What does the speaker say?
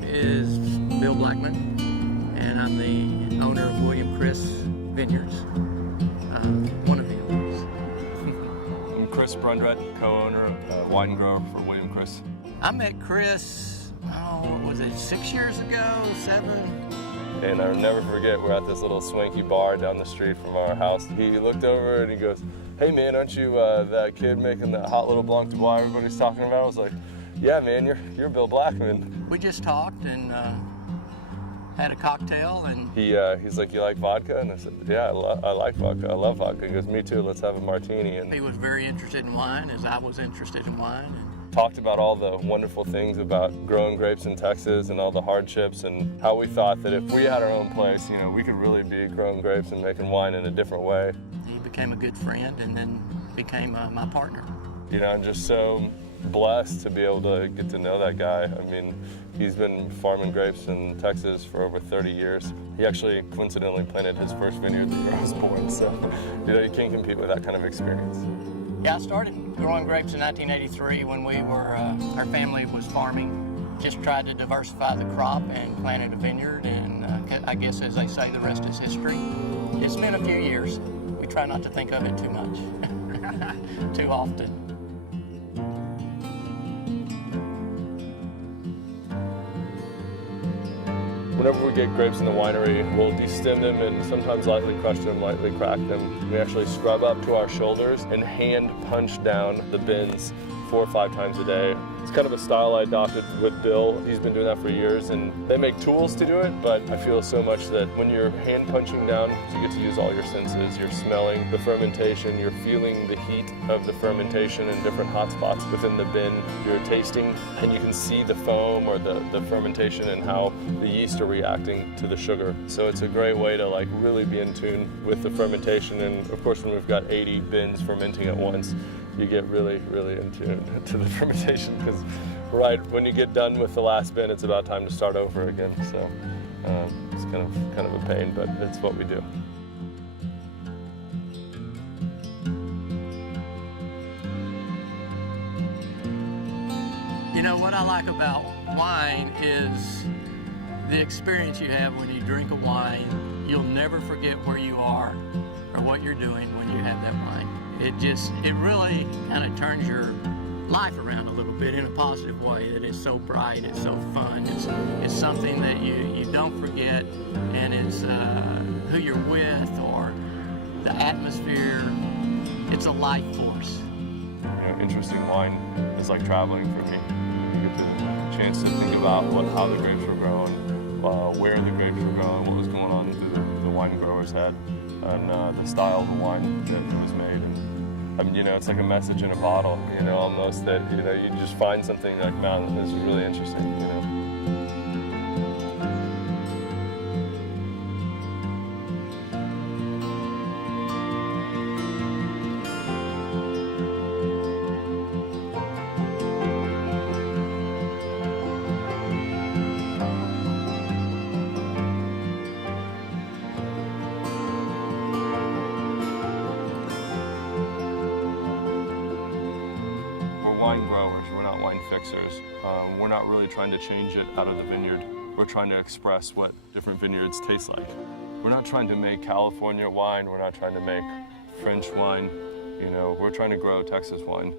name is Bill Blackman, and I'm the owner of William Chris Vineyards, one of the owners. I'm Chris Brundrett, co-owner, wine grower for William Chris. I met Chris, what was it, 6 years ago, 7? And I'll never forget, we're at this little swanky bar down the street from our house. He looked over and he goes, "Hey man, aren't you that kid making that hot little Blanc de Bois everybody's talking about?" I was like, "Yeah man, you're Bill Blackman." We just talked and had a cocktail, and he's like, "You like vodka?" And I said, "Yeah, I like vodka. I love vodka." He goes, "Me too, let's have a martini." And he was very interested in wine, as I was interested in wine. Talked about all the wonderful things about growing grapes in Texas and all the hardships, and how we thought that if we had our own place, you know, we could really be growing grapes and making wine in a different way. He became a good friend and then became my partner. You know, I'm just so blessed to be able to get to know that guy. I mean, he's been farming grapes in Texas for over 30 years. He actually coincidentally planted his first vineyard the year I was born, so you know, you can't compete with that kind of experience. Yeah, I started growing grapes in 1983 when we were, our family was farming. Just tried to diversify the crop and planted a vineyard, and I guess, as they say, the rest is history. It's been a few years. We try not to think of it too much, too often. Whenever we get grapes in the winery, we'll destem them and sometimes lightly crush them, lightly crack them. We actually scrub up to our shoulders and hand punch down the bins 4 or 5 times a day. It's kind of a style I adopted with Bill. He's been doing that for years, and they make tools to do it, but I feel so much that when you're hand punching down, you get to use all your senses. You're smelling the fermentation, you're feeling the heat of the fermentation in different hot spots within the bin. You're tasting, and you can see the foam or the fermentation and how the yeast are reacting to the sugar. So it's a great way to like really be in tune with the fermentation, and of course when we've got 80 bins fermenting at once, you get really, really in tune to the fermentation, because right when you get done with the last bin, it's about time to start over again. So it's kind of a pain, but it's what we do. You know, what I like about wine is the experience you have when you drink a wine. You'll never forget where you are or what you're doing when you have that wine. It really kind of turns your life around a little bit in a positive way, that it's so bright, it's so fun, it's something that you don't forget, and it's who you're with or the atmosphere. It's a life force. You know, interesting wine is like traveling for me. You get the chance to think about how the grapes were growing, where the grapes were growing, what was going on through the wine grower's head, and the style of the wine that was made. And I mean, you know, it's like a message in a bottle, you know, almost, that, you know, you just find something like, man, this is really interesting, you know. Wine growers, we're not wine fixers. We're not really trying to change it out of the vineyard. We're trying to express what different vineyards taste like. We're not trying to make California wine. We're not trying to make French wine. You know, we're trying to grow Texas wine.